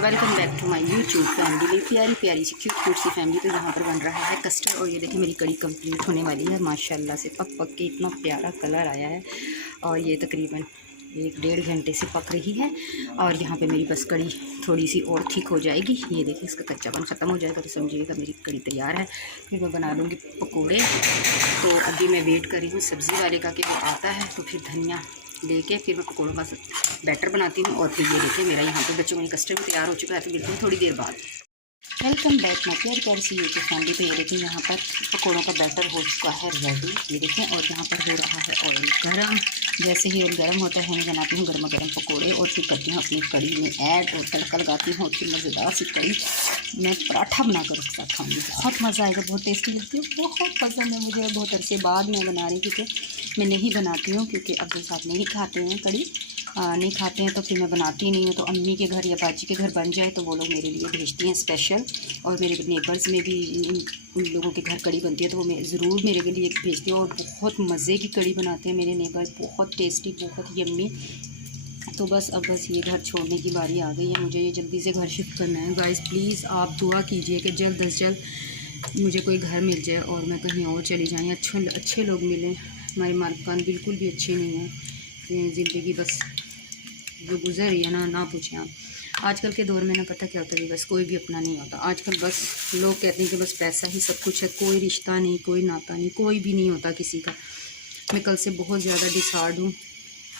Welcome back to my YouTube family. प्यारी प्यारी सी cute सी family. तो यहाँ पर बन रहा है कस्टर्ड और ये देखिए मेरी कड़ी कंप्लीट होने वाली है माशाल्लाह से। पक पक के इतना प्यारा कलर आया है और ये तकरीबन 1-1.5 घंटे से पक रही है। और यहाँ पे मेरी बस कड़ी थोड़ी सी और थिक हो जाएगी। ये देखिए इसका कच्चापन ख़त्म हो जाएगा तो समझिएगा मेरी कड़ी तैयार है। फिर मैं बना लूँगी पकौड़े। तो अभी मैं वेट कर रही हूँ सब्ज़ी वाले का कि वो आता है तो फिर धनिया लेके फिर मैं पकौड़ों का बैटर बनाती हूँ। और फिर ये देखिए मेरा यहाँ पे बच्चों का कस्टर्ड भी तैयार हो चुका है। तो मिलते हैं थोड़ी देर बाद। वेलकम बैक माय प्यारी प्यारी सी यूट्यूब फैमिली। तो ये देखिए यहाँ पर पकौड़ों का बैटर हो चुका है रेडी। ये देखें और यहाँ पर हो रहा है ऑयल गरम। जैसे ही ऑयल गरम होता है मैं बनाती हूँ गर्मा गर्म पकौड़े और फिर करती हूँ अपनी कड़ी में ऐड और तड़का लगाती हूँ। और फिर मज़ेदार सी कड़ी मैं पराठा बनाकर उसके साथ खाऊँगी। बहुत मज़ा आएगा, बहुत टेस्टी लगती है, बहुत पसंद है मुझे। बहुत अरसे बाद मैं बना रही हूँ क्योंकि मैं नहीं बनाती हूँ, क्योंकि अब्दुल साहब नहीं खाते हैं कड़ी, नहीं खाते हैं तो फिर मैं बनाती नहीं हूँ। तो अम्मी के घर या बाजी के घर बन जाए तो वो लोग मेरे लिए भेजती हैं स्पेशल। और मेरे नेबर्स में भी उन लोगों के घर कड़ी बनती है तो वो मैं ज़रूर मेरे के लिए भेजती हूँ। और बहुत मज़े की कड़ी बनाते हैं मेरे नेबर्स, बहुत टेस्टी, बहुत यम्मी। तो बस अब बस ये घर छोड़ने की बारी आ गई है, मुझे ये जल्दी से घर शिफ्ट करना है। गाइस प्लीज़ आप दुआ कीजिए कि जल्द अज जल्द मुझे कोई घर मिल जाए और मैं कहीं और चली जाऊँ, अच्छे लोग मिलें। हमारे मकान बिल्कुल भी अच्छे नहीं हैं। ज़िंदगी बस जो गुजर रही है ना पूछें आप। आजकल के दौर में ना पता क्या होता है, बस कोई भी अपना नहीं होता। आजकल बस लोग कहते हैं कि बस पैसा ही सब कुछ है, कोई रिश्ता नहीं, कोई नाता नहीं, कोई भी नहीं होता किसी का। मैं कल से बहुत ज़्यादा डिसहार्ड हूँ,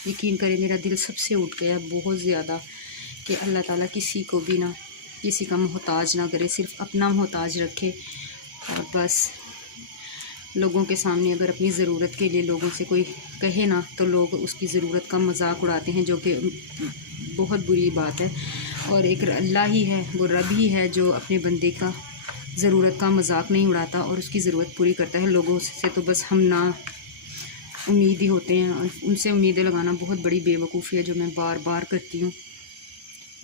यकीन करें मेरा दिल सबसे उठ गया बहुत ज़्यादा कि अल्लाह ताला किसी को भी ना किसी का मोहताज ना करे, सिर्फ अपना मोहताज रखे। और बस लोगों के सामने अगर अपनी ज़रूरत के लिए लोगों से कोई कहे ना तो लोग उसकी ज़रूरत का मजाक उड़ाते हैं, जो कि बहुत बुरी बात है। और एक अल्लाह ही है, वो रब ही है जो अपने बंदे का ज़रूरत का मजाक नहीं उड़ाता और उसकी ज़रूरत पूरी करता है। लोगों से तो बस हम ना उम्मीद ही होते हैं और उनसे उम्मीदें लगाना बहुत बड़ी बेवकूफ़ी है, जो मैं बार बार करती हूँ।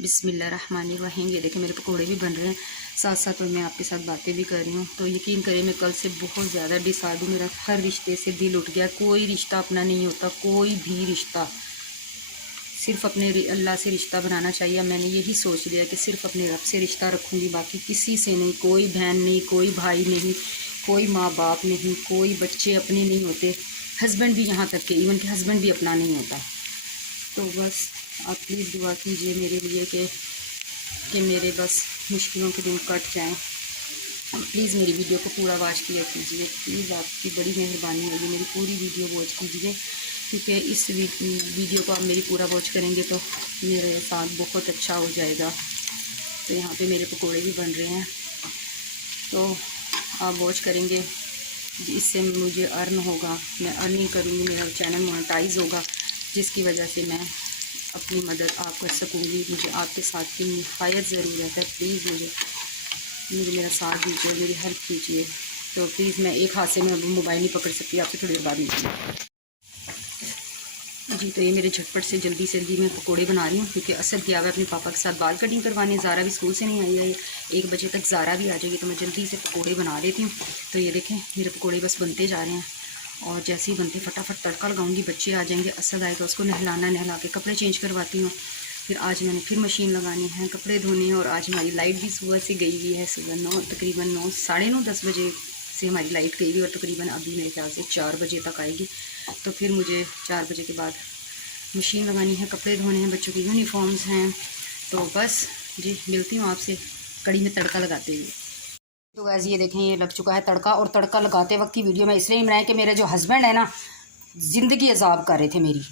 बिस्मिल्लाहिर्रहमानिर्रहीम। ये देखिए मेरे पकौड़े भी बन रहे हैं, साथ साथ और मैं आपके साथ बातें भी कर रही हूँ। तो यकीन करें मैं कल से बहुत ज़्यादा डिसहार्ड हूँ, मेरा हर रिश्ते से दिल उठ गया। कोई रिश्ता अपना नहीं होता, कोई भी रिश्ता, सिर्फ अपने अल्लाह से रिश्ता बनाना चाहिए। मैंने यही सोच लिया कि सिर्फ अपने रब से रिश्ता रखूँगी, बाकी किसी से नहीं। कोई बहन नहीं, कोई भाई नहीं, कोई माँ बाप नहीं, कोई बच्चे अपने नहीं होते, हस्बैंड भी, यहाँ तक कि इवन कि हस्बैंड भी अपना नहीं होता। तो बस आप प्लीज़ दुआ कीजिए मेरे लिए कि मेरे बस मुश्किलों के दिन कट जाएं। प्लीज़ मेरी वीडियो को पूरा वॉच किया कीजिए, प्लीज़ आपकी बड़ी मेहरबानी होगी। मेरी पूरी वीडियो वॉच कीजिए, क्योंकि इस वीडियो को आप मेरी पूरा वॉच करेंगे तो मेरे साथ बहुत अच्छा हो जाएगा। तो यहाँ पे मेरे पकोड़े भी बन रहे हैं, तो आप वॉच करेंगे, इससे मुझे अर्न होगा, मैं अर्निंग करूँगी, मेरा चैनल मोनेटाइज होगा, जिसकी वजह से मैं अपनी मदद आप कर सकूँगी। मुझे आपके साथ की निहायत ज़रूरत है, प्लीज़ मुझे मेरा साथ दीजिए, मेरी हेल्प कीजिए। तो प्लीज़ मैं एक हाथ से मैं मोबाइल नहीं पकड़ सकती, आपसे थोड़ी देर बाद मिलती हूँ जी। तो ये मेरे झटपट से जल्दी मैं पकोड़े बना रही हूँ, क्योंकि असर किया हुआ है अपने पापा के साथ बाल कटिंग करवाने। ज़ारा भी स्कूल से नहीं आई है, 1 बजे तक ज़ारा भी आ जाएगी, तो मैं जल्दी से पकोड़े बना लेती हूँ। तो ये देखें मेरे पकोड़े बस बनते जा रहे हैं और जैसे ही बनते फटाफट तड़का लगाऊंगी। बच्चे आ जाएंगे, असद आएगा, उसको नहला के कपड़े चेंज करवाती हूँ। फिर आज मैंने फिर मशीन लगानी है, कपड़े धोने हैं। और आज हमारी लाइट भी सुबह से गई हुई है, सुबह तकरीबन 9 साढ़े 9 10 बजे से हमारी लाइट गई हुई और तकरीबन अभी मेरे ख्याल से 4 बजे तक आएगी। तो फिर मुझे 4 बजे के बाद मशीन लगानी है, कपड़े धोने हैं, बच्चों की यूनिफॉर्म्स हैं। तो बस जी मिलती हूँ आपसे कड़ी में तड़का लगाते हुए। तो गैस ये देखें ये लग चुका है तड़का। और तड़का लगाते वक्त की वीडियो मैं इसलिए बनाई कि मेरे जो हस्बैंड है ना ज़िंदगी अजाब कर रहे थे मेरी,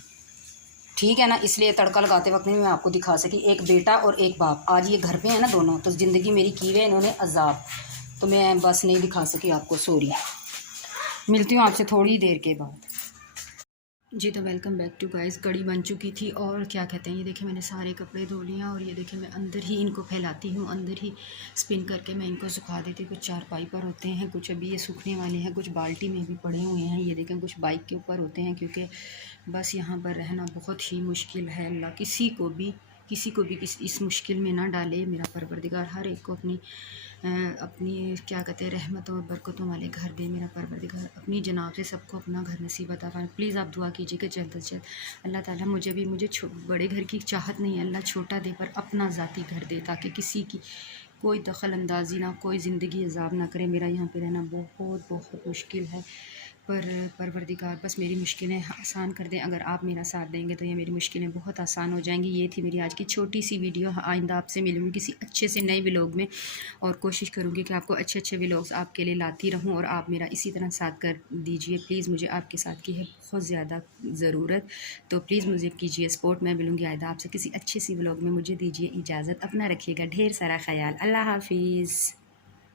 ठीक है ना, इसलिए तड़का लगाते वक्त नहीं मैं आपको दिखा सकी। एक बेटा और एक बाप, आज ये घर पे है ना दोनों, तो ज़िंदगी मेरी की है इन्होंने अजाब, तो मैं बस नहीं दिखा सकी आपको, सॉरी। मिलती हूँ आपसे थोड़ी देर के बाद जी। तो वेलकम बैक टू गाइस। कड़ी बन चुकी थी और क्या कहते हैं, ये देखिए मैंने सारे कपड़े धो लिए हैं और ये देखिए मैं अंदर ही इनको फैलाती हूँ, अंदर ही स्पिन करके मैं इनको सुखा देती हूँ। कुछ चारपाई पर होते हैं, कुछ अभी ये सूखने वाले हैं, कुछ बाल्टी में भी पड़े हुए हैं। ये देखें कुछ बाइक के ऊपर होते हैं, क्योंकि बस यहाँ पर रहना बहुत ही मुश्किल है। अल्लाह किसी को भी किसी को भी इस मुश्किल में ना डाले। मेरा परवरदिगार हर एक को अपनी क्या कहते हैं रहमत और बरकतों वाले घर दे। मेरा परवरदिगार अपनी जनाब से सबको अपना घर नसीब अता फरमाए। प्लीज़ आप दुआ कीजिए कि जल्द से जल्द अल्लाह ताला मुझे बड़े घर की चाहत नहीं है, अल्लाह छोटा दे पर अपना ज़ाती घर दे, ताकि किसी की कोई दखल अंदाज़ी ना, कोई ज़िंदगी अजाब ना करे। मेरा यहाँ पे रहना बहुत बहुत मुश्किल है, पर परवरदिगार बस मेरी मुश्किलें आसान कर दें। अगर आप मेरा साथ देंगे तो ये मेरी मुश्किलें बहुत आसान हो जाएंगी। ये थी मेरी आज की छोटी सी वीडियो। आइंदा आपसे मिलूँगी किसी अच्छे से नए व्लॉग में, और कोशिश करूँगी कि आपको अच्छे अच्छे व्लॉग्स आपके लिए लाती रहूँ, और आप मेरा इसी तरह साथ कर दीजिए प्लीज़। मुझे आपके साथ की है बहुत ज़्यादा ज़रूरत, तो प्लीज़ मुझे कीजिए सपोर्ट। मैं मिलूँगी आइंदा आपसे किसी अच्छे सी व्लॉग में। मुझे दीजिए इजाज़त, अपना रखिएगा ढेर सारा ख्याल। अल्लाह हाफिज़।